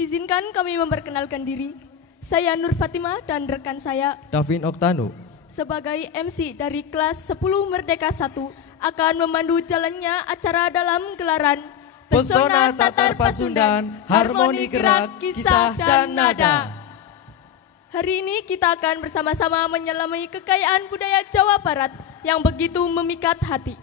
Izinkan kami memperkenalkan diri. Saya Nur Fatimah dan rekan saya Davin Oktano sebagai MC dari kelas 10 Merdeka 1 akan memandu jalannya acara dalam gelaran Pesona Tatar Pasundan, Harmoni Gerak, Kisah dan Nada. Hari ini kita akan bersama-sama menyelami kekayaan budaya Jawa Barat yang begitu memikat hati.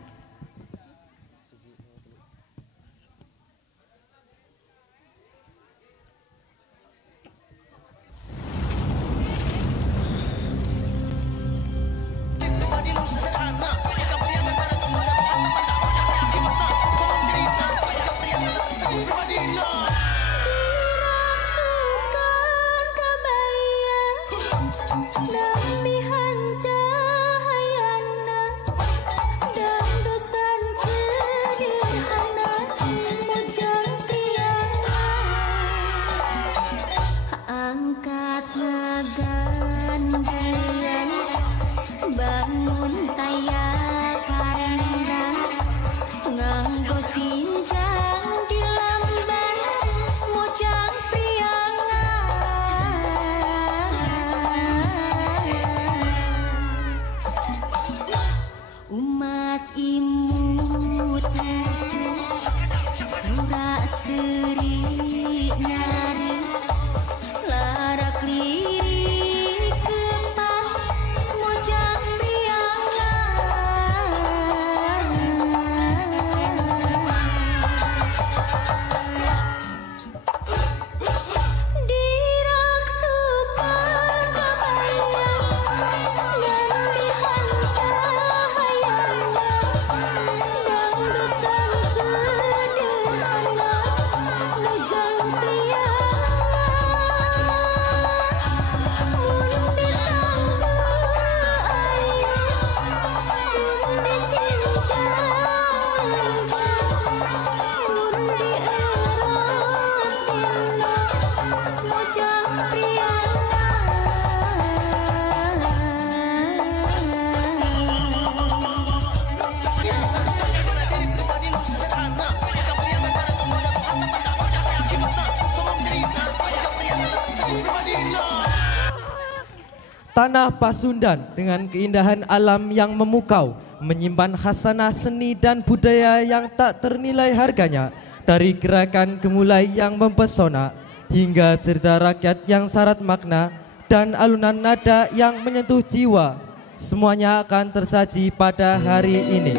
Tanah Pasundan dengan keindahan alam yang memukau, menyimpan khasanah seni dan budaya yang tak ternilai harganya. Dari gerakan gemulai yang mempesona, hingga cerita rakyat yang syarat makna, dan alunan nada yang menyentuh jiwa, semuanya akan tersaji pada hari ini.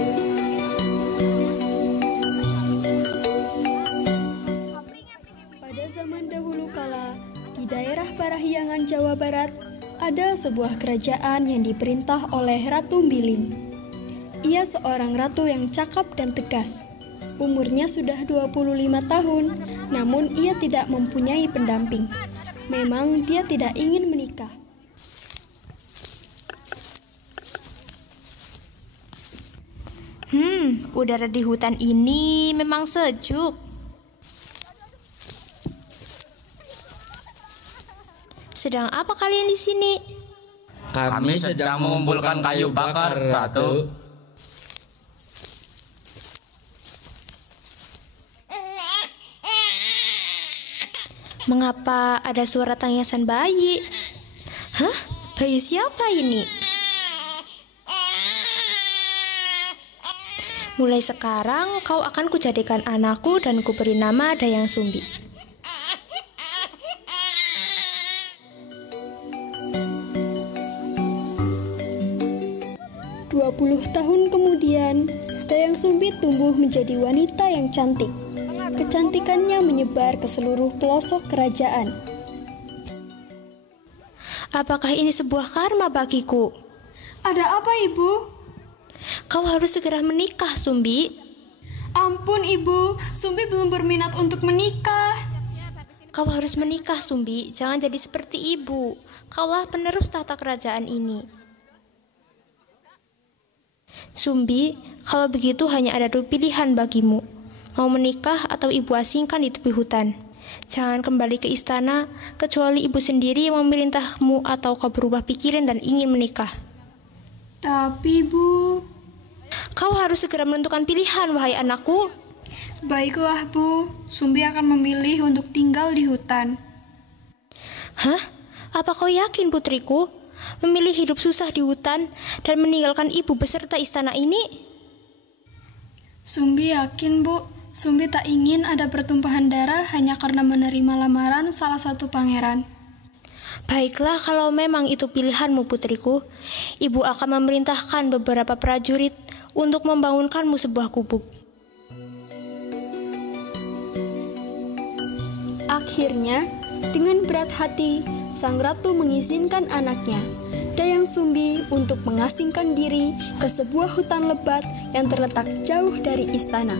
Pada zaman dahulu kala, di daerah Parahyangan, Jawa Barat, ada sebuah kerajaan yang diperintah oleh Ratu Mbiling. Ia seorang ratu yang cakap dan tegas. Umurnya sudah 25 tahun, namun ia tidak mempunyai pendamping. Memang dia tidak ingin menikah. Udara di hutan ini memang sejuk. Sedang apa kalian di sini? Kami sedang mengumpulkan kayu bakar, Ratu. Mengapa ada suara tangisan bayi? Hah? Bayi siapa ini? Mulai sekarang kau akan kujadikan anakku dan kuberi nama Dayang Sumbi. 20 tahun kemudian, Dayang Sumbi tumbuh menjadi wanita yang cantik. Kecantikannya menyebar ke seluruh pelosok kerajaan. Apakah ini sebuah karma bagiku? Ada apa, Ibu? Kau harus segera menikah, Sumbi. Ampun, Ibu. Sumbi belum berminat untuk menikah. Kau harus menikah, Sumbi. Jangan jadi seperti ibu. Kaulah penerus tahta kerajaan ini. Sumbi, kalau begitu hanya ada dua pilihan bagimu. Mau menikah atau ibu asingkan di tepi hutan. Jangan kembali ke istana, kecuali ibu sendiri yang memerintahmu atau kau berubah pikiran dan ingin menikah. Tapi, Bu... Kau harus segera menentukan pilihan, wahai anakku. Baiklah Bu, Sumbi akan memilih untuk tinggal di hutan. Hah? Apa kau yakin putriku? Memilih hidup susah di hutan dan meninggalkan ibu beserta istana ini? Sumbi yakin Bu, Sumbi tak ingin ada pertumpahan darah hanya karena menerima lamaran salah satu pangeran. Baiklah, kalau memang itu pilihanmu putriku, ibu akan memerintahkan beberapa prajurit untuk membangunkanmu sebuah gubuk. Akhirnya, dengan berat hati, sang ratu mengizinkan anaknya, Dayang Sumbi, untuk mengasingkan diri ke sebuah hutan lebat yang terletak jauh dari istana.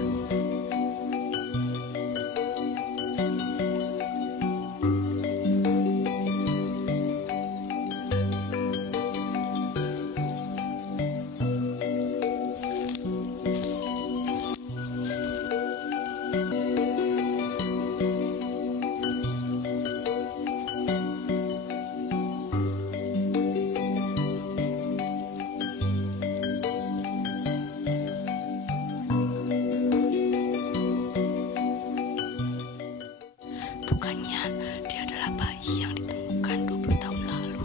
Bukannya dia adalah bayi yang ditemukan 20 tahun lalu.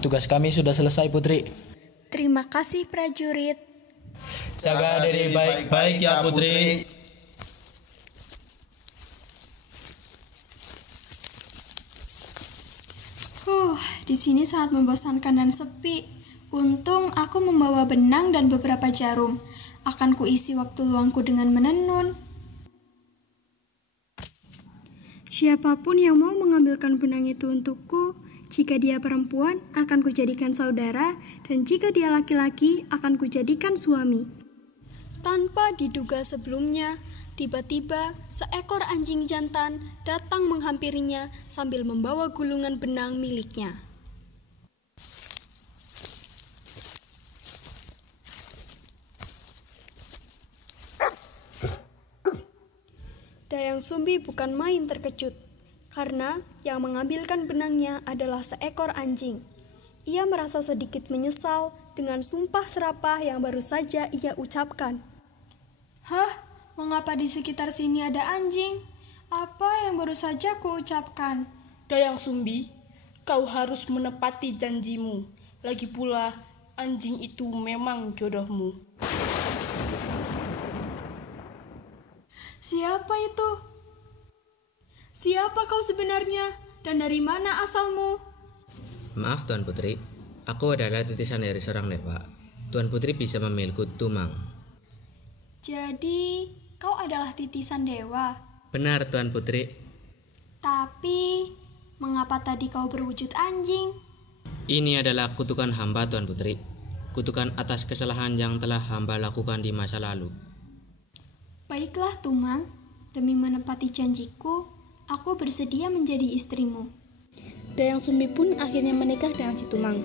Tugas kami sudah selesai, Putri. Terima kasih prajurit. Jaga diri baik-baik ya, Putri. Di sini sangat membosankan dan sepi. Untung aku membawa benang dan beberapa jarum. Akan kuisi waktu luangku dengan menenun. Siapapun yang mau mengambilkan benang itu untukku, jika dia perempuan, akan kujadikan saudara, dan jika dia laki-laki, akan kujadikan suami. Tanpa diduga sebelumnya, tiba-tiba seekor anjing jantan datang menghampirinya sambil membawa gulungan benang miliknya. Dayang Sumbi bukan main terkejut, karena yang mengambilkan benangnya adalah seekor anjing. Ia merasa sedikit menyesal dengan sumpah serapah yang baru saja ia ucapkan. Hah? Mengapa di sekitar sini ada anjing? Apa yang baru saja kuucapkan? Dayang Sumbi, kau harus menepati janjimu. Lagi pula, anjing itu memang jodohmu. Siapa itu? Siapa kau sebenarnya? Dan dari mana asalmu? Maaf Tuan Putri, aku adalah titisan dari seorang dewa. Tuan Putri bisa memilihku Tumang. Jadi, kau adalah titisan dewa? Benar Tuan Putri. Tapi, mengapa tadi kau berwujud anjing? Ini adalah kutukan hamba Tuan Putri. Kutukan atas kesalahan yang telah hamba lakukan di masa lalu. Baiklah Tumang, demi menepati janjiku, aku bersedia menjadi istrimu. Dayang Sumbi pun akhirnya menikah dengan si Tumang.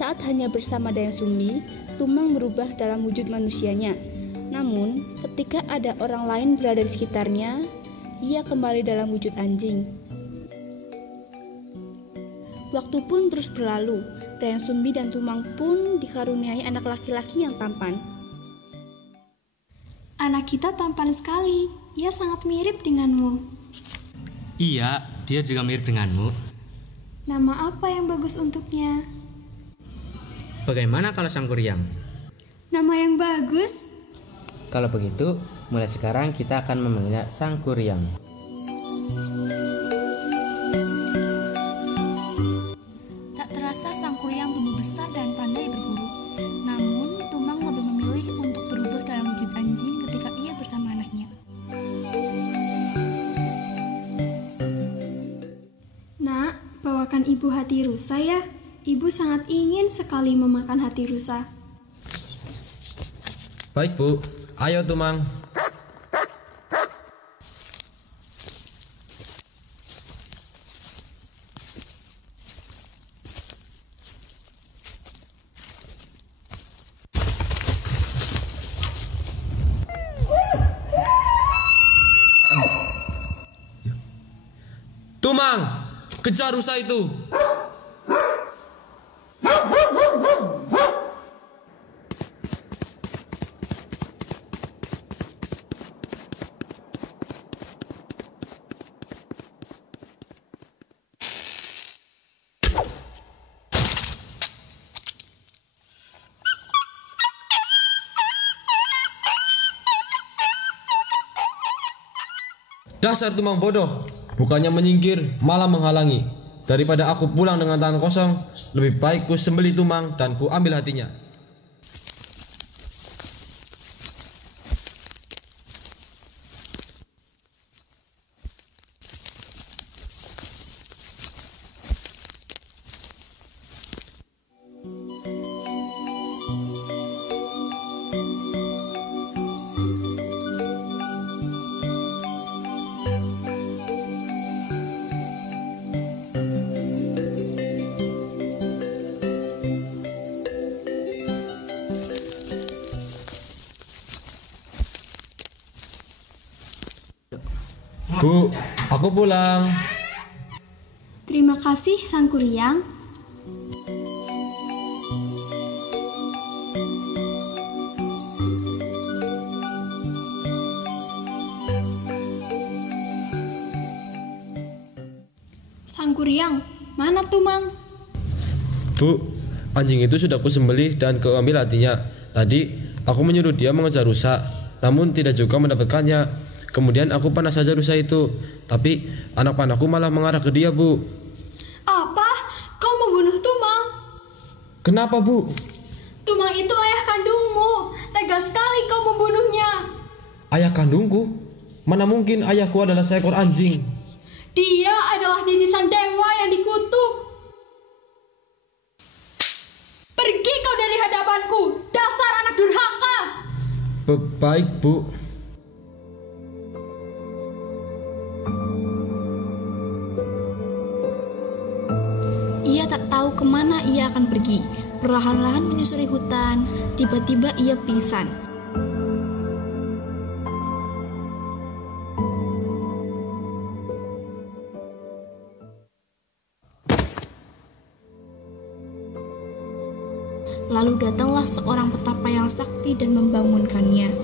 Saat hanya bersama Dayang Sumbi, Tumang berubah dalam wujud manusianya. Namun, ketika ada orang lain berada di sekitarnya, ia kembali dalam wujud anjing. Waktu pun terus berlalu. Dayang Sumbi dan Tumang pun dikaruniai anak laki-laki yang tampan. Anak kita tampan sekali. Ia sangat mirip denganmu. Iya, dia juga mirip denganmu. Nama apa yang bagus untuknya? Bagaimana kalau Sang Kuryang? Nama yang bagus. Kalau begitu, mulai sekarang kita akan memanggilnya Sang Kuryang. Tak terasa Sang Kuryang tumbuh besar dan pandai berburu. Namun, Tumang lebih memilih untuk berubah dalam wujud anjing ketika ia bersama anaknya. Nak, bawakan ibu hati rusa ya. Ibu sangat ingin sekali memakan hati rusa. Baik Bu, ayo Tumang. Tumang, kejar rusa itu. Dasar Tumang bodoh, bukannya menyingkir malah menghalangi. Daripada aku pulang dengan tangan kosong, lebih baik ku sembelih Tumang dan ku ambil hatinya. Bu, aku pulang. Terima kasih Sang Kuryang. Sang Kuryang, mana Tumang? Bu, anjing itu sudah ku sembelih dan ku ambil hatinya. Tadi aku menyuruh dia mengejar rusa, namun tidak juga mendapatkannya. Kemudian aku panah saja rusa itu, tapi anak panahku malah mengarah ke dia, Bu. Apa? Kau membunuh Tumang? Kenapa, Bu? Tumang itu ayah kandungmu. Tega sekali kau membunuhnya. Ayah kandungku? Mana mungkin ayahku adalah seekor anjing. Dia adalah titisan dewa yang dikutuk. Pergi kau dari hadapanku, dasar anak durhaka. Baik, Bu. Ia tak tahu kemana ia akan pergi. Perlahan-lahan menyusuri hutan, tiba-tiba ia pingsan. Lalu datanglah seorang petapa yang sakti dan membangunkannya.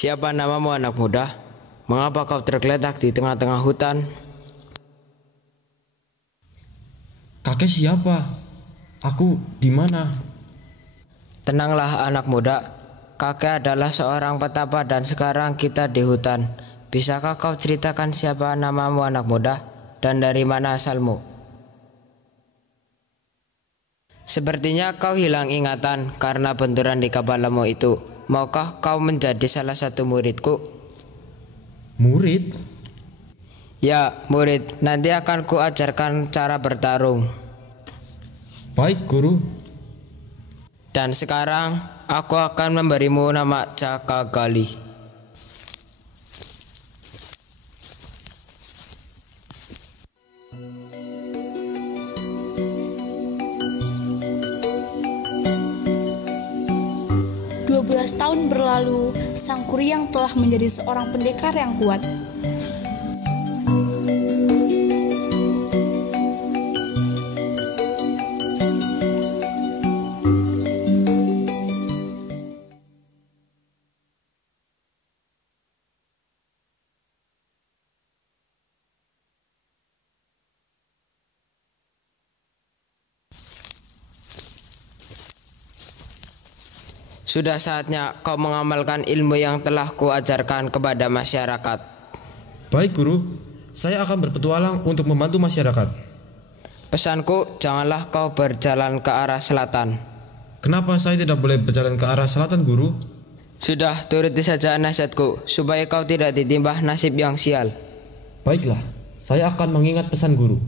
Siapa namamu anak muda? Mengapa kau tergeletak di tengah-tengah hutan? Kakek siapa? Aku di mana? Tenanglah anak muda. Kakek adalah seorang petapa dan sekarang kita di hutan. Bisakah kau ceritakan siapa namamu anak muda dan dari mana asalmu? Sepertinya kau hilang ingatan karena benturan di kepalamu itu. Maukah kau menjadi salah satu muridku? Murid? Ya, murid. Nanti akan ku ajarkan cara bertarung. Baik, Guru. Dan sekarang aku akan memberimu nama Cakagali. Tahun berlalu, Sang Kuryang telah menjadi seorang pendekar yang kuat. Sudah saatnya kau mengamalkan ilmu yang telah kuajarkan kepada masyarakat. Baik, Guru. Saya akan berpetualang untuk membantu masyarakat. Pesanku, janganlah kau berjalan ke arah selatan. Kenapa saya tidak boleh berjalan ke arah selatan, Guru? Sudah, turuti saja nasihatku, supaya kau tidak ditimpa nasib yang sial. Baiklah, saya akan mengingat pesan Guru.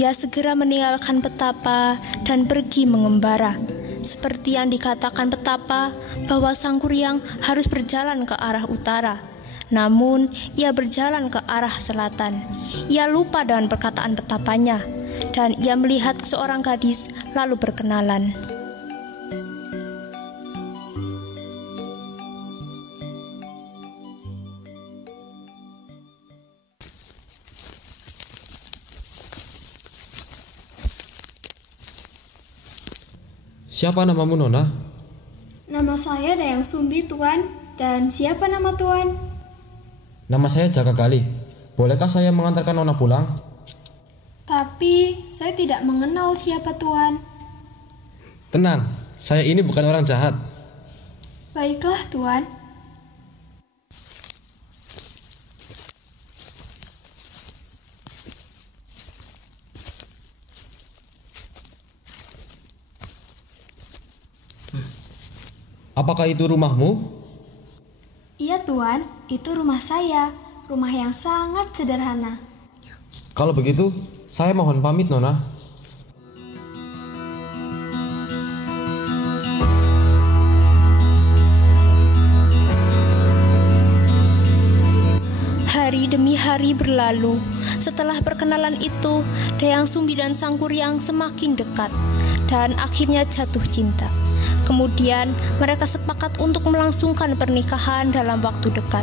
Ia segera meninggalkan petapa dan pergi mengembara. Seperti yang dikatakan petapa bahwa Sang Kuryang harus berjalan ke arah utara. Namun ia berjalan ke arah selatan. Ia lupa dengan perkataan petapanya, dan ia melihat seorang gadis lalu berkenalan. Siapa namamu, Nona? Nama saya Dayang Sumbi, Tuan. Dan siapa nama Tuan? Nama saya Jaka Gali. Bolehkah saya mengantarkan Nona pulang? Tapi saya tidak mengenal siapa Tuan. Tenang, saya ini bukan orang jahat. Baiklah Tuan. Apakah itu rumahmu? Iya Tuan, itu rumah saya. Rumah yang sangat sederhana. Kalau begitu, saya mohon pamit, Nona. Hari demi hari berlalu. Setelah perkenalan itu, Dayang Sumbi dan Sang Kuryang semakin dekat dan akhirnya jatuh cinta. Kemudian mereka sepakat untuk melangsungkan pernikahan dalam waktu dekat.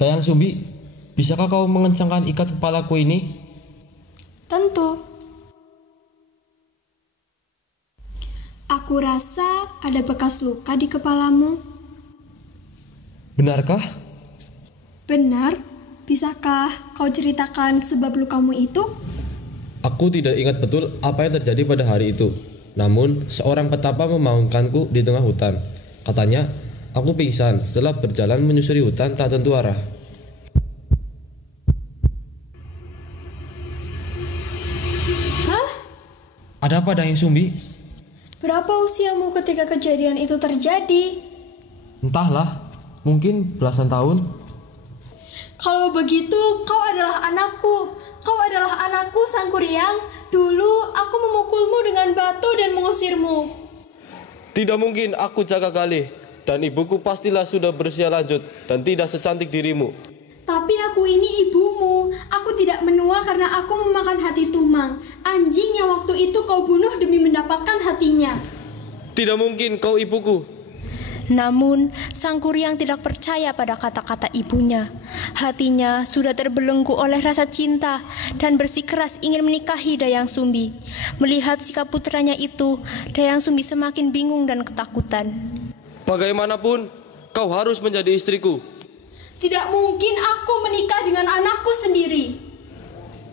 Dayang Sumbi, bisakah kau mengencangkan ikat kepalaku ini? Tentu. Aku rasa ada bekas luka di kepalamu. Benarkah? Benar. Bisakah kau ceritakan sebab lukamu itu? Aku tidak ingat betul apa yang terjadi pada hari itu. Namun, seorang petapa membangunkanku di tengah hutan. Katanya, aku pingsan setelah berjalan menyusuri hutan tak tentu arah. Hah? Ada apa, Dayang Sumbi? Berapa usiamu ketika kejadian itu terjadi? Entahlah, mungkin belasan tahun. Kalau begitu, kau adalah anakku. Kau adalah anakku, Sang Kuryang. Dulu aku memukulmu dengan batu dan mengusirmu. Tidak mungkin, aku Jaka Gali. Dan ibuku pastilah sudah berusia lanjut dan tidak secantik dirimu. Tapi aku ini ibumu. Aku tidak menua karena aku memakan hati Tumang, anjing yang waktu itu kau bunuh demi mendapatkan hatinya. Tidak mungkin kau ibuku. Namun, Sang Kuryang tidak percaya pada kata-kata ibunya. Hatinya sudah terbelenggu oleh rasa cinta dan bersikeras ingin menikahi Dayang Sumbi. Melihat sikap putranya itu, Dayang Sumbi semakin bingung dan ketakutan. Bagaimanapun, kau harus menjadi istriku. Tidak mungkin aku menikah dengan anakku sendiri.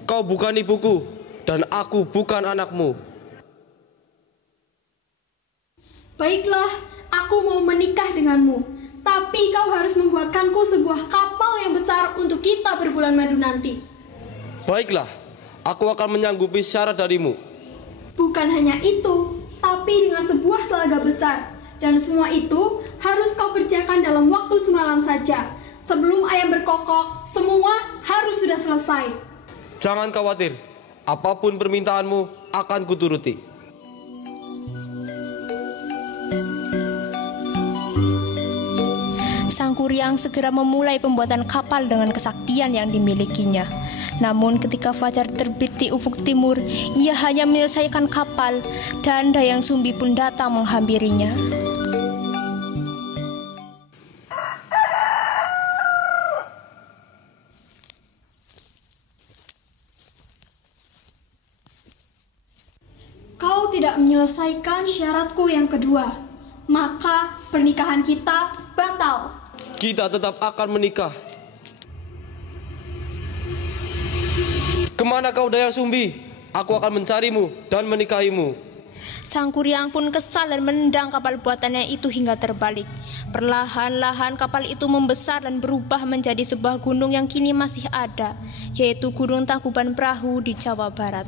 Kau bukan ibuku, dan aku bukan anakmu. Baiklah, aku mau menikah denganmu. Tapi kau harus membuatkanku sebuah kapal yang besar untuk kita berbulan madu nanti. Baiklah, aku akan menyanggupi syarat darimu. Bukan hanya itu, tapi dengan sebuah telaga besar. Dan semua itu harus kau kerjakan dalam waktu semalam saja. Sebelum ayam berkokok, semua harus sudah selesai. Jangan khawatir, apapun permintaanmu akan kuturuti. Sang Kuryang segera memulai pembuatan kapal dengan kesaktian yang dimilikinya. Namun ketika fajar terbit di ufuk timur, ia hanya menyelesaikan kapal dan Dayang Sumbi pun datang menghampirinya. Kau tidak menyelesaikan syaratku yang kedua, maka pernikahan kita batal. Kita tetap akan menikah. Kemana kau, Dayang Sumbi? Aku akan mencarimu dan menikahimu. Sang Kuryang pun kesal dan menendang kapal buatannya itu hingga terbalik. Perlahan-lahan kapal itu membesar dan berubah menjadi sebuah gunung yang kini masih ada, yaitu Gunung Tangkuban Perahu di Jawa Barat.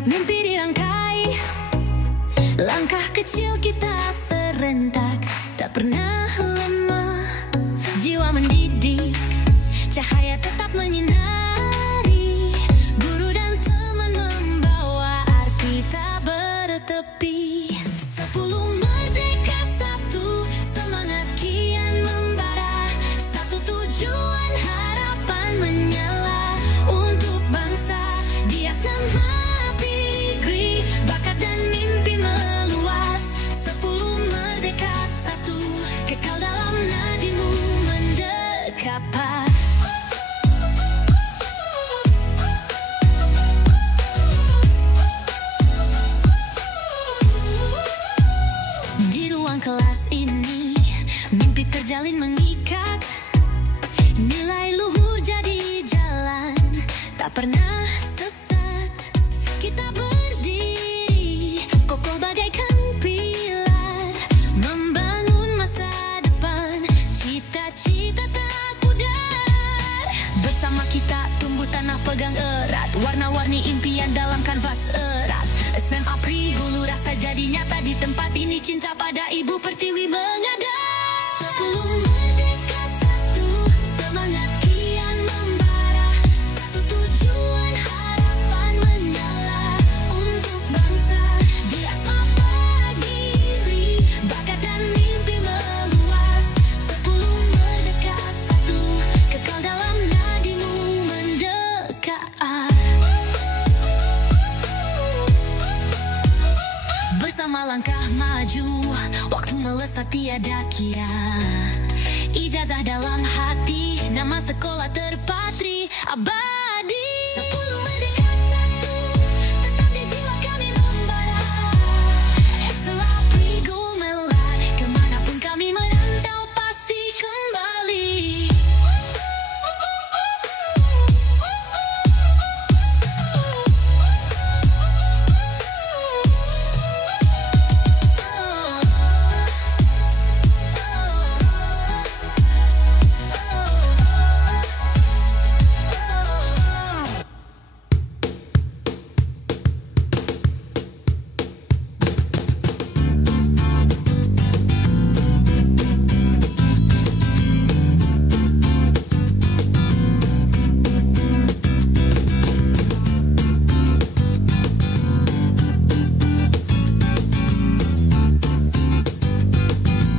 Setiap mimpi dirangkai, langkah kecil kita serentak, tak pernah lemah. Jiwa mendidik, cahaya tetap menyinari. Guru dan teman membawa arti tak bertepi. 10 merdeka, satu semangat kian membara, satu tujuan harapan menyala untuk bangsa. Di asrama Pikri, bakat dan mimpi meluas. 10 merdeka, satu kekal dalam nadimu mendekapa. Di ruang kelas ini, mimpi terjalin mengikat. Nilai luhur jadi jalan, tak pernah sesat. Kita berdiri kokoh bagaikan pilar, membangun masa depan, cita-cita tak pudar. Bersama kita tumbuh tanah pegang erat, warna-warni impian dalam kanvas erat. SNM APRI, hulu rasa jadi nyata. Di tempat ini cinta pada Ibu Pertiwi mengadar. 10 merdeka, satu semangat kian membara, satu tujuan harapan menyala untuk bangsa. Di asrama Pikri, bakat dan mimpi meluas. 10 merdeka, satu kekal dalam nadimu mendekap. Bersama langkah maju, waktu melesat tiada kira. Ijazah dalam hati, nama sekolah terpatri abadi.